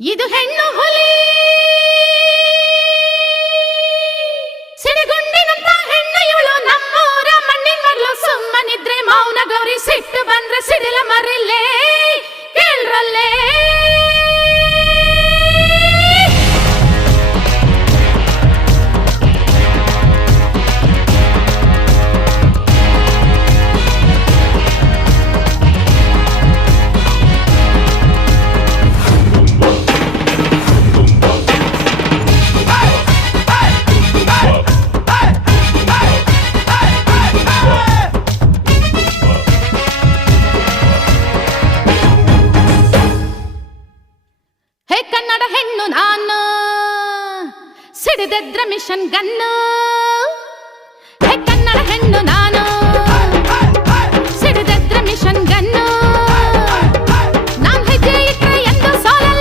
ಇದು ಹೆಣ್ಣು ಹುಲಿ ಸಿಡಿಗುಂಡಿನಂತ ಹೆಣ್ಣು ಇವಳು ನಮ್ಮೂರ ಮಣ್ಣಿನ ಮಗಳು ಸುಮ್ಮನಿದ್ರೆ ಮೌನ ಗೌರಿ ಸಿಟ್ಟು ಬಂದ್ರೆ ಸಿಡಿಲ ಮರಿಲ್ಲೇ ಕೇಳ್ರಲ್ಲೇ ಕನ್ನಡ ಹೆಣ್ಣು ನಾನು ಸಿಡಿದೆದ್ರ ಮಿಷನ್ ಗನ್ನು ಹೇ ಕನ್ನಡ ಹೆಣ್ಣು ನಾನು ಸಿಡಿದೆದ್ರ ಮಿಷನ್ ಗನ್ನು ನಾನ್ ಹೆಜ್ಜೆ ಇಟ್ರೆ ಎಂದು ಸೋಲಲ್ಲ